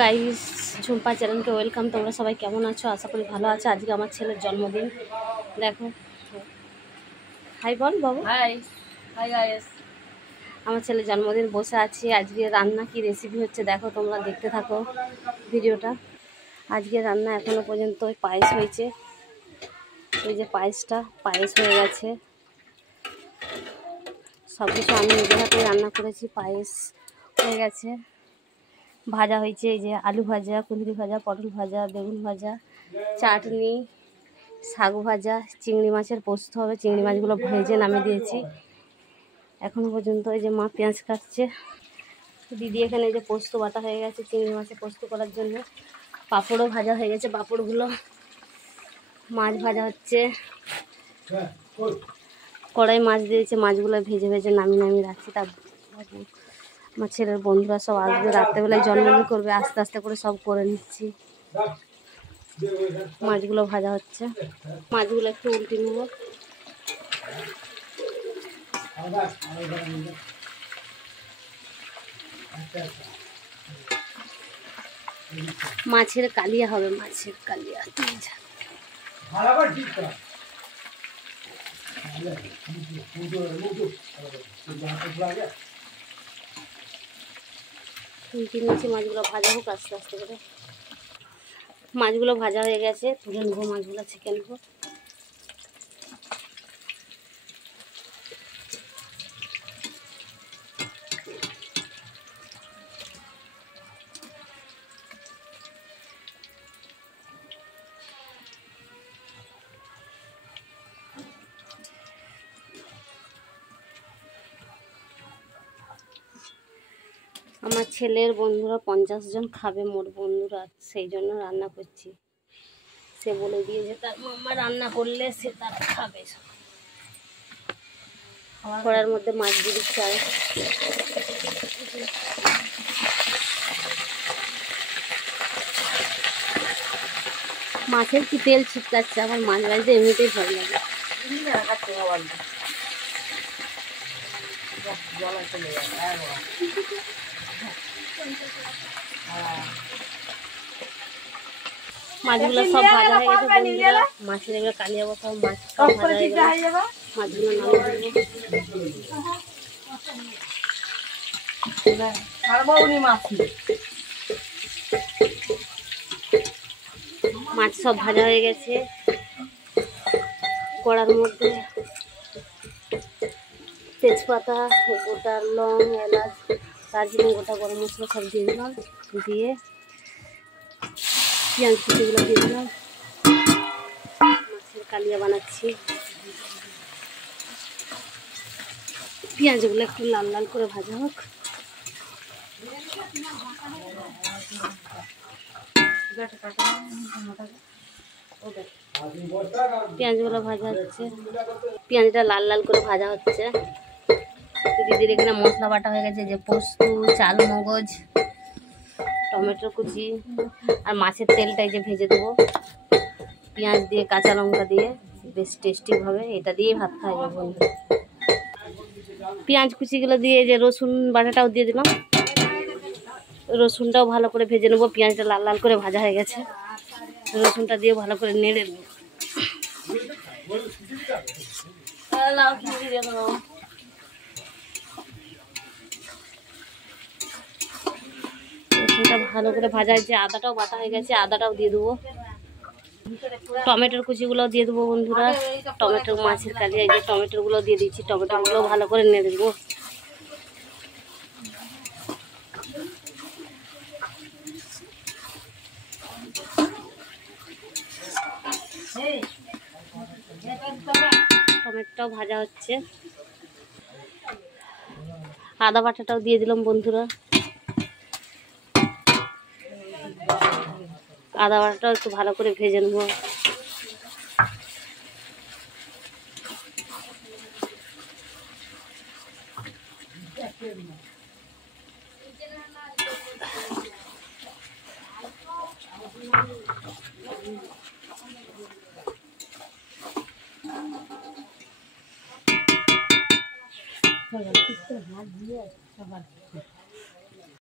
Guys, Jhumpa চ্যানেলকে welcome. তোমরা সবাই কেমন আছো? আশা করি ভালো আছো। আজকে আমার ছেলের জন্মদিন। দেখো, হাই বল বাবু। হাই হাই গাইস, আমার ছেলের জন্মদিন, বসে আছি। আজকে রান্না কি রেসিপি হচ্ছে দেখো, তোমরা দেখতে থাকো ভিডিওটা। আজকে রান্না এখনো পর্যন্ত পায়েস হয়েছে। এই যে পায়েস হয়ে গেছে। সব কিছু আমি নিজের হাতে রান্না করেছি। পায়েস হয়ে গেছে, ভাজা হয়েছে, এই যে আলু ভাজা, কুঁদরি ভাজা, পটল ভাজা, বেগুন ভাজা, চাটনি, শাক ভাজা, চিংড়ি মাছের পোস্ত হবে। চিংড়ি মাছগুলো ভেজে নামিয়ে দিয়েছি এখনো পর্যন্ত। এই যে মা পেঁয়াজ কাটছে, দিদি এখানে এই যে পোস্ত বাটা হয়ে গেছে চিংড়ি মাছের পোস্ত করার জন্য। পাঁপড়ও ভাজা হয়ে গেছে, পাঁপড়গুলো। মাছ ভাজা হচ্ছে, কড়াই মাছ দিয়েছে, মাছগুলো ভেজে ভেজে নামিয়ে রাখছি। তার আমার ছেলের বন্ধুরা সব আসবে, রাত্রেবেলায় জন্মদিন করবে, আস্তে আস্তে করে সব করে নিচ্ছি। মাছগুলো ভাজা হচ্ছে, মাছগুলো একটু উল্টে নেব। মাছের কালিয়া হবে, মাছের কালিয়া। নিচে মাছগুলো ভাজা হোক আস্তে আস্তে করে। মাছগুলো ভাজা হয়ে গেছে, তুলে নেবো মাছগুলো, ছেঁকে নেবো। আমার ছেলের বন্ধুরা 50 জন খাবে মোট বন্ধুরা, সেই জন্য রান্না করছি। সে বলে দিয়ে যে তার মাম্মা রান্না করলে সে তারা খাবে। কড়ার মধ্যে মাছ দিয়ে দিচ্ছে। আর মাছের কি তেল ছিটকাচ্ছে, আমার মাছ ভাজতে এমনিতেই ভালো লাগে। মাছগুলো সব ভাজা হয়ে গেছে বন্ধুরা। মাছের এগুলো কালিয়া বসাবো, মাছ সব ভাজা হয়ে গেল। মাছগুলো নামিয়ে মাছ সব ভাজা হয়ে গেছে। কড়ার মধ্যে তেজপাতা, গোটা লং, এলাচ, দারচিনি, গোটা গরম মশলা সব দিয়ে দিলাম। দিয়ে পেঁয়াজ কুচিগুলো দিয়ে দিলাম। মাছের কালিয়া বানাচ্ছি। পেঁয়াজগুলো একটু লাল লাল করে ভাজা হোক। পেঁয়াজগুলো ভাজা হচ্ছে, পেঁয়াজটা লাল লাল করে ভাজা হচ্ছে। দিদির এখানে মশলা বাটা হয়ে গেছে, যে পোস্ত, চাল মগজ, টমেটো কুচি আর মাছের তেলটা এই যে ভেজে দেবো পেঁয়াজ দিয়ে, কাঁচা লঙ্কা দিয়ে, বেশ টেস্টি হবে। এটা দিয়ে ভাত খাইবে বন্ধু। পেঁয়াজ কুচিগুলো দিয়ে যে রসুন বাটাটাও দিয়ে দিলাম। রসুনটাও ভালো করে ভেজে নেবো। পেঁয়াজটা লাল লাল করে ভাজা হয়ে গেছে, রসুনটা দিয়ে ভালো করে নেড়ে নেব। রসুনটা ভালো করে ভাজা হয়েছে, আদাটাও বাটা হয়ে গেছে, আদাটাও দিয়ে দেবো। টমেটোর কুচিগুলো দিয়ে দেবো বন্ধুরা। টমেটো, মাছের কালিয়া, এই যে টমেটোগুলো দিয়ে দিচ্ছি। টমেটোগুলো ভালো করে নেড়ে দেবো। টমেটোটাও ভাজা হচ্ছে, আদা বাটাটাও দিয়ে দিলাম বন্ধুরা। আদা বাটাটাও একটু ভালো করে ভেজে নেব।